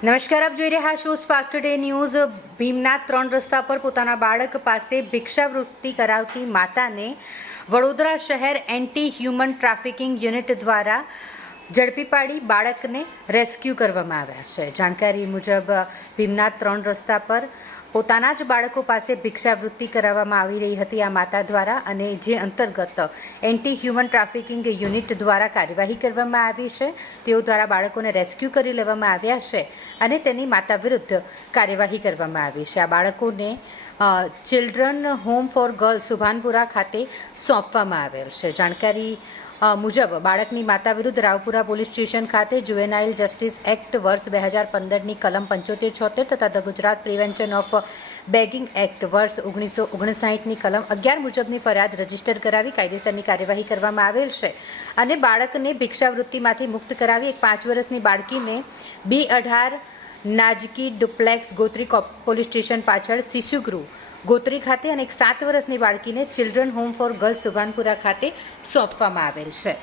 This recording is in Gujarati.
નમસ્કાર, આપ જોઈ રહ્યા છો સ્પાર્ક ટુડે ન્યૂઝ ભીમનાથ ત્રણ રસ્તા પર પોતાના બાળક પાસે ભિક્ષાવૃત્તિ કરાવતી માતાને વડોદરા શહેર એન્ટી હ્યુમન ટ્રાફિકિંગ યુનિટ દ્વારા ઝડપી પાડી બાળકને રેસ્ક્યુ કરવામાં આવ્યા છે. જાણકારી મુજબ ભીમનાથ ત્રણ રસ્તા પર પોતાના જ બાળકો પાસે ભિક્ષાવૃત્તિ કરાવવામાં આવી રહી હતી. આ માતા દ્વારા અને જે અંતર્ગત એન્ટી હ્યુમન ટ્રાફિકિંગ યુનિટ દ્વારા કાર્યવાહી કરવામાં આવી છે, તેઓ દ્વારા બાળકોને રેસ્ક્યુ કરી લેવામાં આવ્યા છે અને તેની માતા વિરુદ્ધ કાર્યવાહી કરવામાં આવી છે. આ બાળકોને children home for girls Subhanpura ખાતે સોંપવામાં આવેલ છે. જાણકારી મુજબ બાળકની માતા વિરુદ્ધ રાવપુરા પોલીસ સ્ટેશન ખાતે જુવેનાઇલ જસ્ટિસ એક્ટ વર્ષ બે હજાર પંદરની કલમ પંચોતેર, છોતેર તથા the Gujarat prevention of begging act વર્ષ ઓગણીસો ઓગણસાઠની કલમ અગિયાર મુજબની ફરિયાદ રજિસ્ટર કરાવી કાયદેસરની કાર્યવાહી કરવામાં આવેલ છે અને બાળકને ભિક્ષાવૃત્તિમાંથી મુક્ત કરાવી એક પાંચ વર્ષની બાળકીને બી અઢાર નાજકી ડુપ્લેક્સ ગોત્રી પોલીસ સ્ટેશન પાછળ શિશુગૃહ. ગોત્રી ખાતે અને એક સાત વર્ષની બાળકીને children home for girls Subhanpura ખાતે સોંપવામાં આવેલ છે.